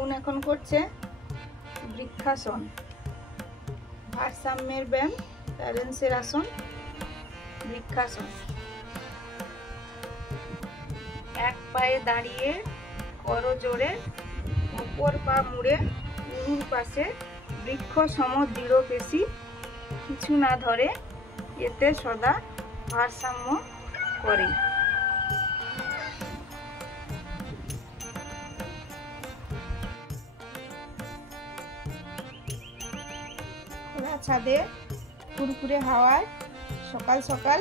মুন এখন করছে বৃক্ষাসন, ভারসাম্যের ব্যায়াম, ব্যালেন্সের আসন, বৃক্ষাসন। এক পায়ে দাঁড়িয়ে করো জোরে, অপর পা মুড়ে উরুর পাশে, বৃক্ষ সম দৃঢ় পেশি, কিছু না ধরে, এতে সদা ভারসাম্য করে। খোলা ছাদে কুরকুরে হাওয়ায় সকাল সকাল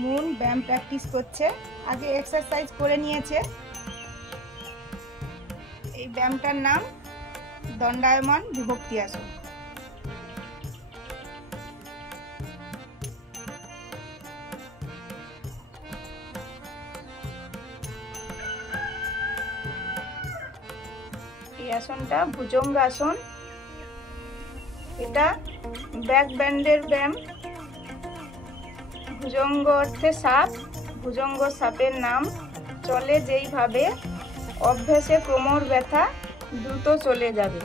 মুন ব্যায়াম প্র্যাকটিস করছে। আগে এক্সারসাইজ করে নিয়েছে। এই ব্যায়ামটার নাম দণ্ডায়মান বিভক্তি আসন। এই আসনটা ভুজঙ্গ আসন। এটা ব্যাক ব্যান্ডের ব্যায়াম। ভুজঙ্গ অর্থে সাপ। ভুজঙ্গ সাপের নাম। চলে যেইভাবে, অভ্যাসে কোমর ব্যথা দ্রুত চলে যাবে।